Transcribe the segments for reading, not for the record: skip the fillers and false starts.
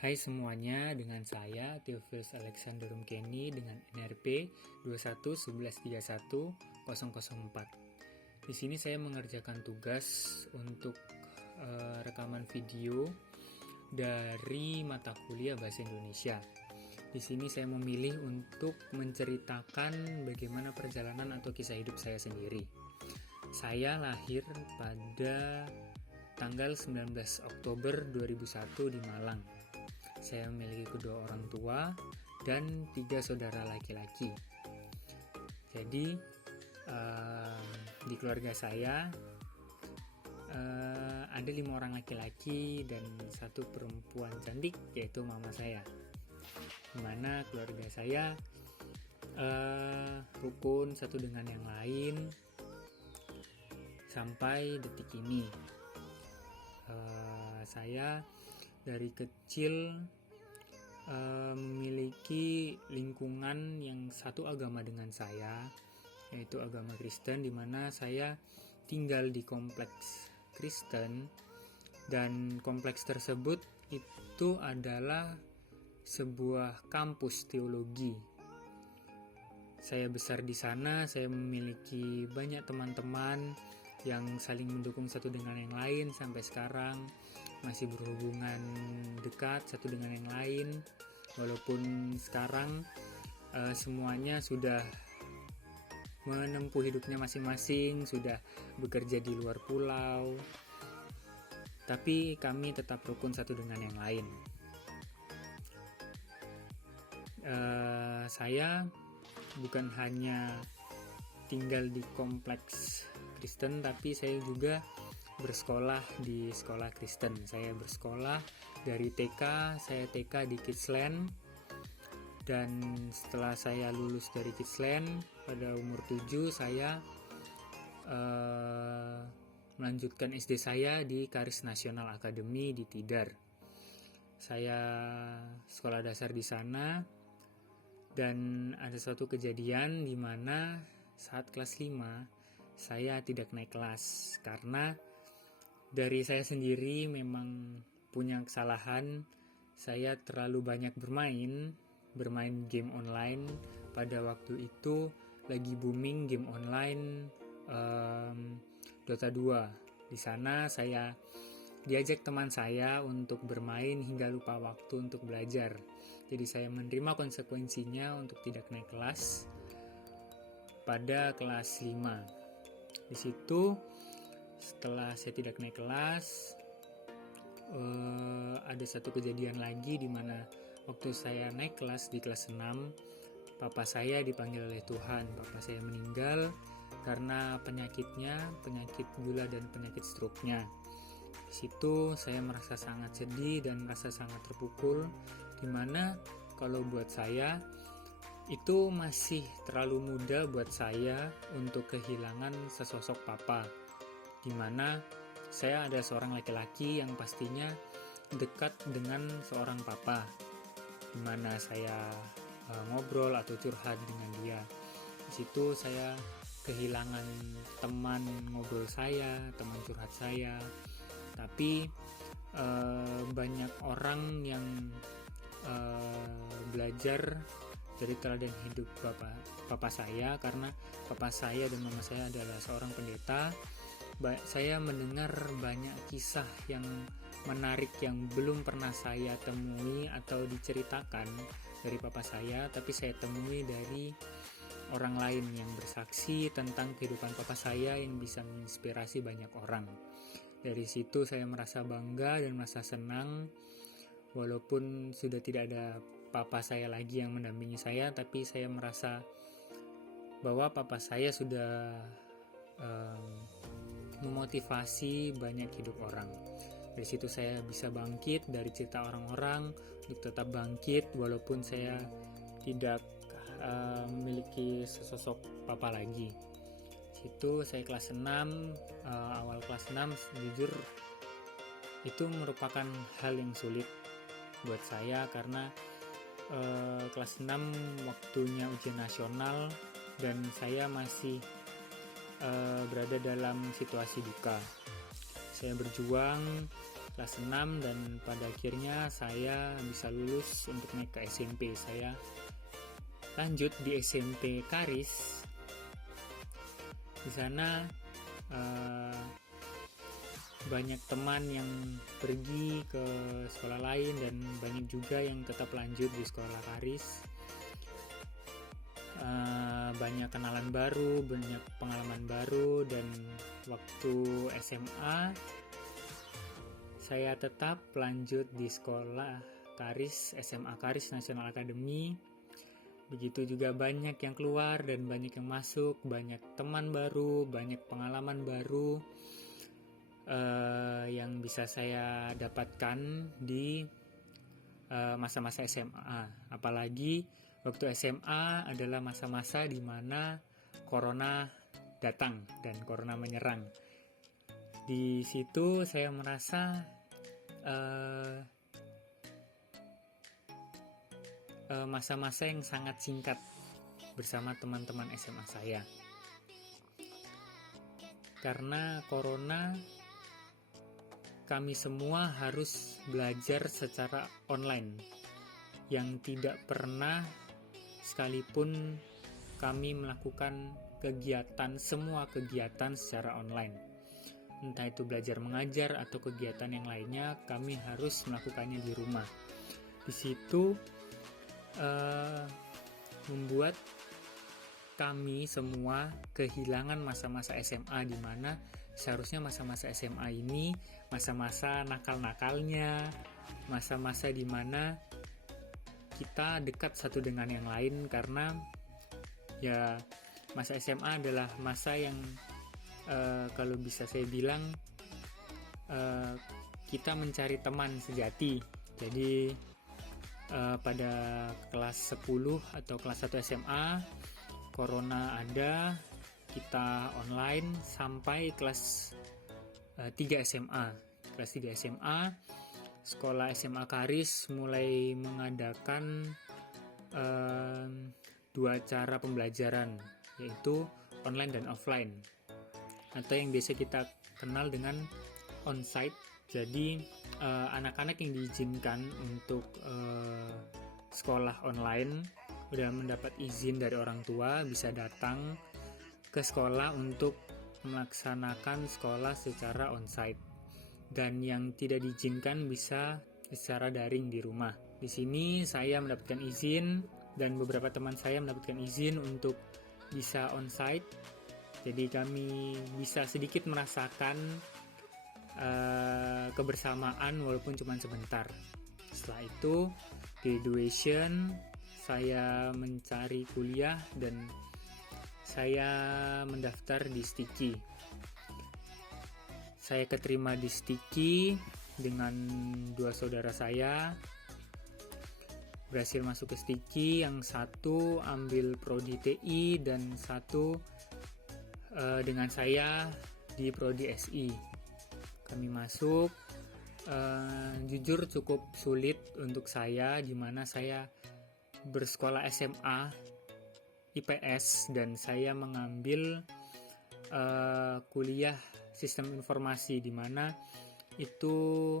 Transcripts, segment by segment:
Hai semuanya, dengan saya Theophilus Alexander Rumkeni dengan NRP 211131.004. Di sini saya mengerjakan tugas untuk rekaman video dari mata kuliah Bahasa Indonesia. Di sini saya memilih untuk menceritakan bagaimana perjalanan atau kisah hidup saya sendiri. Saya lahir pada tanggal 19 Oktober 2001 di Malang. Saya memiliki kedua orang tua dan 3 saudara laki-laki. Jadi di keluarga saya ada 5 orang laki-laki dan 1 perempuan cantik, yaitu mama saya. Dimana keluarga saya rukun satu dengan yang lain sampai detik ini. Saya dari kecil memiliki lingkungan yang satu agama dengan saya, yaitu agama Kristen, di mana saya tinggal di kompleks Kristen, dan kompleks tersebut itu adalah sebuah kampus teologi. Saya besar di sana, saya memiliki banyak teman-teman yang saling mendukung satu dengan yang lain sampai sekarang, masih berhubungan dekat satu dengan yang lain, walaupun sekarang semuanya sudah menempuh hidupnya masing-masing, sudah bekerja di luar pulau, tapi kami tetap rukun satu dengan yang lain. Saya bukan hanya tinggal di kompleks Kristen, tapi saya juga bersekolah di sekolah Kristen. Saya bersekolah dari TK, saya TK di Kidsland, dan setelah saya lulus dari Kidsland pada umur 7, saya melanjutkan SD saya di Karis Nasional Academy di Tidar. Saya sekolah dasar di sana, dan ada suatu kejadian di mana saat kelas 5 saya tidak naik kelas karena dari saya sendiri memang punya kesalahan. Saya terlalu banyak bermain game online. Pada waktu itu lagi booming game online Dota 2. Di sana saya diajak teman saya untuk bermain hingga lupa waktu untuk belajar. Jadi saya menerima konsekuensinya untuk tidak naik kelas pada kelas 5. Di situ setelah saya tidak naik kelas, ada satu kejadian lagi di mana waktu saya naik kelas di kelas 6, papa saya dipanggil oleh Tuhan. Papa saya meninggal karena penyakit gula dan penyakit stroke-nya. Di situ saya merasa sangat sedih dan merasa sangat terpukul, di mana kalau buat saya itu masih terlalu muda buat saya untuk kehilangan sesosok papa, di mana saya ada seorang laki-laki yang pastinya dekat dengan seorang papa, di mana saya ngobrol atau curhat dengan dia. Di situ saya kehilangan teman ngobrol saya, teman curhat saya, tapi banyak orang yang belajar dari teladan hidup papa saya, karena papa saya dan mama saya adalah seorang pendeta. Saya mendengar banyak kisah yang menarik yang belum pernah saya temui atau diceritakan dari papa saya, tapi saya temui dari orang lain yang bersaksi tentang kehidupan papa saya yang bisa menginspirasi banyak orang. Dari situ saya merasa bangga dan merasa senang, walaupun sudah tidak ada papa saya lagi yang mendampingi saya, tapi saya merasa bahwa papa saya sudah memotivasi banyak hidup orang. Dari situ saya bisa bangkit dari cerita orang-orang untuk tetap bangkit walaupun saya tidak memiliki sesosok papa lagi. Situ saya kelas 6, awal kelas 6 jujur itu merupakan hal yang sulit buat saya karena kelas 6 waktunya ujian nasional dan saya masih berada dalam situasi duka. Saya berjuang kelas 6, dan pada akhirnya saya bisa lulus untuk naik ke SMP. Saya lanjut di SMP Karis. Di sana banyak teman yang pergi ke sekolah lain dan banyak juga yang tetap lanjut di sekolah Karis. Banyak kenalan baru, banyak pengalaman baru, dan waktu SMA saya tetap lanjut di sekolah Karis, SMA Karis National Academy. Begitu juga banyak yang keluar dan banyak yang masuk, banyak teman baru, banyak pengalaman baru yang bisa saya dapatkan di masa-masa SMA. Apalagi waktu SMA adalah masa-masa di mana corona datang dan corona menyerang. Di situ saya merasa masa-masa yang sangat singkat bersama teman-teman SMA saya. Karena corona, kami semua harus belajar secara online, yang tidak pernah sekalipun kami melakukan semua kegiatan secara online. Entah itu belajar mengajar atau kegiatan yang lainnya, kami harus melakukannya di rumah. Di situ membuat kami semua kehilangan masa-masa SMA, di mana seharusnya masa-masa SMA ini masa-masa nakal-nakalnya, masa-masa di mana kita dekat satu dengan yang lain, karena ya masa SMA adalah masa yang kalau bisa saya bilang kita mencari teman sejati. Jadi pada kelas 10 atau kelas 1 SMA corona ada, kita online sampai kelas 3 SMA. Kelas 3 SMA, sekolah SMA Karis mulai mengadakan 2 cara pembelajaran, yaitu online dan offline, atau yang biasa kita kenal dengan onsite. Jadi anak-anak yang diizinkan untuk sekolah online udah mendapat izin dari orang tua, bisa datang ke sekolah untuk melaksanakan sekolah secara onsite. Dan yang tidak diizinkan bisa secara daring di rumah. Di sini saya mendapatkan izin dan beberapa teman saya mendapatkan izin untuk bisa onsite. Jadi kami bisa sedikit merasakan kebersamaan walaupun cuma sebentar. Setelah itu graduation, saya mencari kuliah dan saya mendaftar di Stiki. Saya keterima di Stiki dengan 2 saudara saya. Berhasil masuk ke Stiki, yang satu ambil prodi TI dan satu dengan saya di prodi SI. Kami masuk, jujur cukup sulit untuk saya, di mana saya bersekolah SMA IPS dan saya mengambil kuliah sistem informasi, di mana itu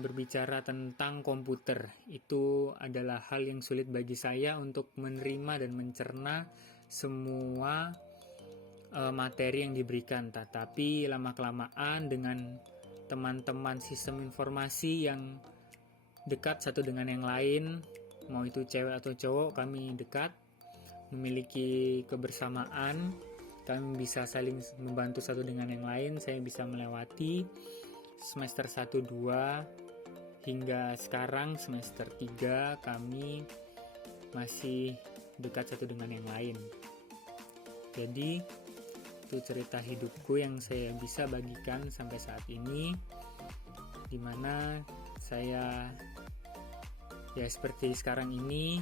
berbicara tentang komputer. Itu adalah hal yang sulit bagi saya untuk menerima dan mencerna semua materi yang diberikan. Tetapi lama-kelamaan dengan teman-teman sistem informasi yang dekat satu dengan yang lain, mau itu cewek atau cowok, kami dekat, memiliki kebersamaan, kami bisa saling membantu satu dengan yang lain. Saya bisa melewati semester 1-2 hingga sekarang semester 3 kami masih dekat satu dengan yang lain. Jadi itu cerita hidupku yang saya bisa bagikan sampai saat ini, dimana saya ya seperti sekarang ini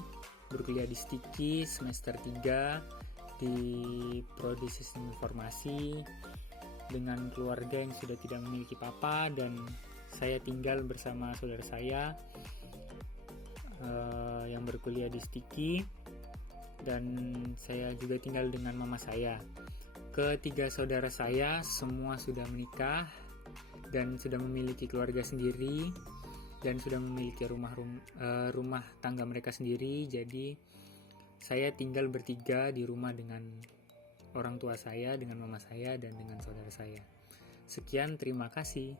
berkuliah di Stiki semester 3 di prodi sistem informasi dengan keluarga yang sudah tidak memiliki papa, dan saya tinggal bersama saudara saya yang berkuliah di Stiki, dan saya juga tinggal dengan mama saya. Ketiga saudara saya semua sudah menikah dan sudah memiliki keluarga sendiri dan sudah memiliki rumah tangga mereka sendiri. Jadi saya tinggal bertiga di rumah dengan orang tua saya, dengan mama saya, dan dengan saudara saya. Sekian, terima kasih.